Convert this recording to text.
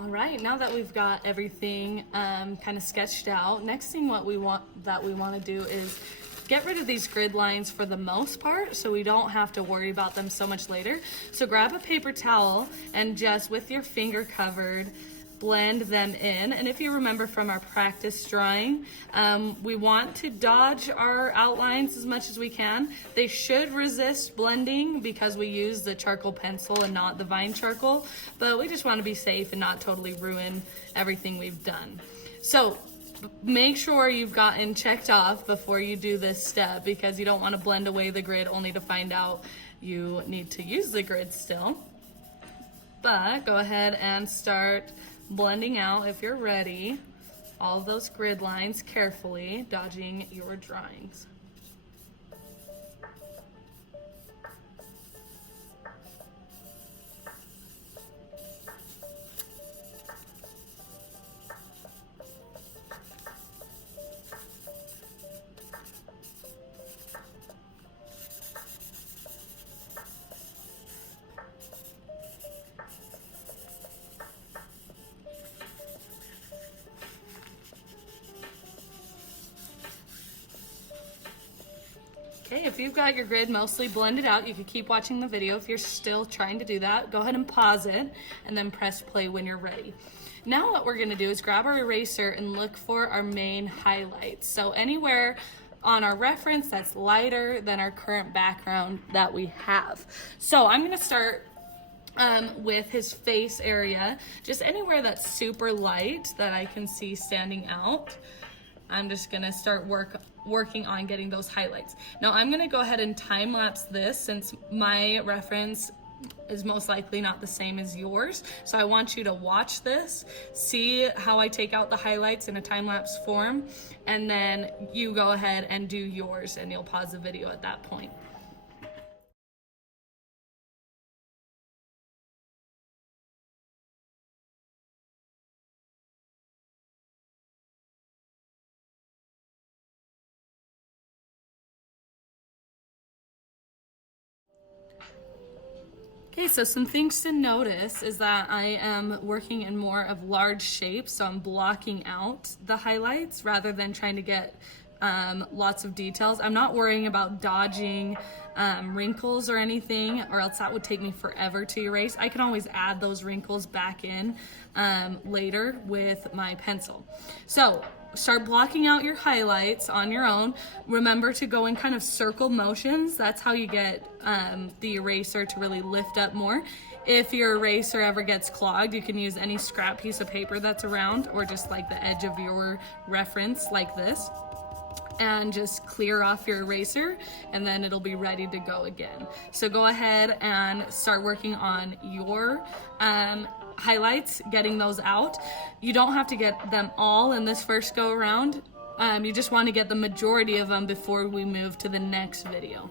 All right, now that we've got everything kind of sketched out, next thing we want to do is get rid of these grid lines for the most part so we don't have to worry about them so much later. So grab a paper towel and just with your finger covered, blend them in. And if you remember from our practice drawing, we want to dodge our outlines as much as we can. They should resist blending because we use the charcoal pencil and not the vine charcoal, but we just want to be safe and not totally ruin everything we've done. So make sure you've gotten checked off before you do this step, because you don't want to blend away the grid only to find out you need to use the grid still. But go ahead and start blending out, if you're ready, all of those grid lines carefully, dodging your drawings. Okay, if you've got your grid mostly blended out, you can keep watching the video. If you're still trying to do that, go ahead and pause it and then press play when you're ready. Now what we're gonna do is grab our eraser and look for our main highlights. So anywhere on our reference that's lighter than our current background that we have. So I'm gonna start with his face area, just anywhere that's super light that I can see standing out. I'm just gonna start working on getting those highlights. Now I'm gonna go ahead and time lapse this since my reference is most likely not the same as yours. So I want you to watch this, see how I take out the highlights in a time lapse form, and then you go ahead and do yours and you'll pause the video at that point. Okay, so some things to notice is that I am working in more of large shapes, so I'm blocking out the highlights rather than trying to get lots of details. I'm not worrying about dodging wrinkles or anything, or else that would take me forever to erase. I can always add those wrinkles back in later with my pencil. So start blocking out your highlights on your own. Remember to go in kind of circle motions. That's how you get the eraser to really lift up more. If your eraser ever gets clogged, you can use any scrap piece of paper that's around, or just like the edge of your reference like this, and just clear off your eraser, and then it'll be ready to go again. So go ahead and start working on your highlights, getting those out. You don't have to get them all in this first go around. You just want to get the majority of them before we move to the next video.